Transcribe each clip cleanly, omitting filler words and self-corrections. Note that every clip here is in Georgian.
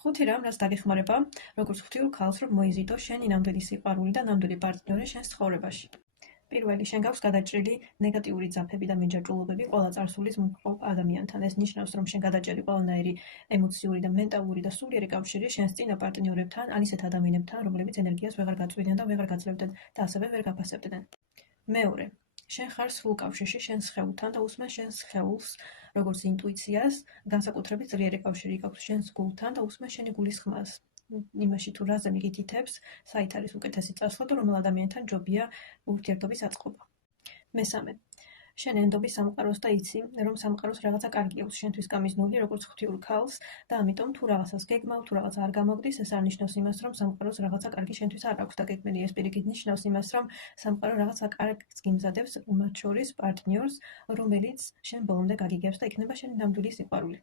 ხუთი რამ, რაც დაგეხმარება, როგორც ღვთიურ ქალს, რომ მოიზიდო შენი ნამდვილი სიყვარული და ნამდვილი პარტნიორი შენს ცხოვრებაში. პირველი, შენ გაქვს გადაჭრილი ნეგატიური ძაფები და მენჯაჭულობები ყველა წარსულის მკვლელ ადამიანთან. ეს ნიშნავს, რომ შენ გადაჭერი ყველანაირი ემოციური და მენტალური და სულიერი კავშირი შენს წინა პარტნიორებთან, ან ისეთ ადამიანებთან, რომლებიც ენერგიას ვეღარ გაწვდიან და ვეღარ გაძლევდნენ და ასევე ვერ გაფასებდნენ. მეორე, შენ ხარ სრულ კავშირში შენ სხეულთან და უსმენ შენს სხეულს, როგორც ინტუიციას, განსაკუთრებით ძლიერი კავშირი გაქვს შენს გულთან და უსმენ შენი გულის ხმას. იმაში თუ რაზე მიგითითებს, საით არის უკეთესი წასვლა და რომელ ადამიანთან ჯობია ურთიერთობის აწყობა. მესამე, შენ ენდობი სამყაროს და იცი, რომ სამყაროს რაღაცა კარგი აქვს შენთვის გამიზნული, როგორც ღვთიურ ქალს და ამიტომ თუ რაღაცას გეგმავ, თუ რაღაც არ გამოგდის, ეს არ ნიშნავს იმას, რომ სამყაროს რაღაცა კარგი შენთვის არ აქვს და გეგმილი. ეს პირიქით ნიშნავს იმას, რომ სამყარო რაღაცა კარგს გიმზადებს, მათ შორის პარტნიორს, რომელიც შენ ბოლომდე გაგიგებს და იქნება შენი ნამდვილი სიყვარული.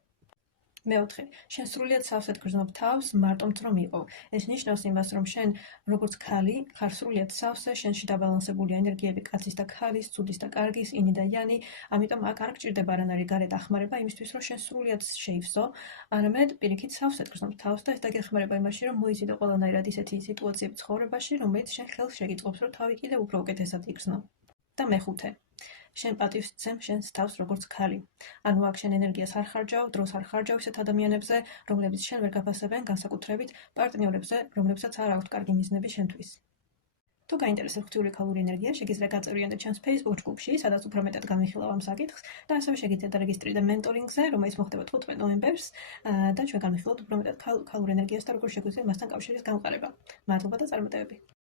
მეოთხე, შენ სრულიად სავსედ გრძნობ თავს მარტომც რომ იყო. ეს ნიშნავს იმას, რომ შენ როგორც ქალი ხარ სრულიად სავსე, შენში დაბალანსებულია ენერგიები კაცის და ქალის, ცუდის და კარგის, ინი და იანი, ამიტომ აქ არ გჭირდება არანაირი გარე დახმარება იმისთვის, რომ შენ სრულიად შეივსო, არამედ პირიქით სავსედ გრძნობ თავს და ეს დაგეხმარება იმაში, რომ მოიზიდო ყველანაირად ისეთი სიტუაციები ცხოვრებაში, რომელიც შენ ხელს შეგიწყობს, რომ თავი კიდევ უფრო უკეთესად იგრძნო. და მეხუთე, შენ პატივს ცემ შენს თავს როგორც ქალი. ანუ აქ შენ ენერგიას არ ხარჯავ, დროს არ ხარჯავ ისეთ ადამიანებზე, რომლებიც შენ ვერ გაფასებენ, განსაკუთრებით პარტნიორებზე, რომლებსაც არ აქვთ კარგი მიზნები შენთვის. თუ გაინტერესებს ღვთიური ქალური ენერგია, შეგიძლია გაწევრიანდეთ ჩემს Facebook ჯგუფში, სადაც უფრო მეტად განვიხილავ ამ საკითხს და ასევე შეგიძლიათ დარეგისტრირდეთ მენტორინგზე, რომელიც მოხდება 15 ნოემბერს და ჩვენ განვიხილავთ უფრო მეტად ქალურ ენერგიას და როგორ შეგვიძლია მასთან კავშირის გამყარება. მადლობა და წარმატებები.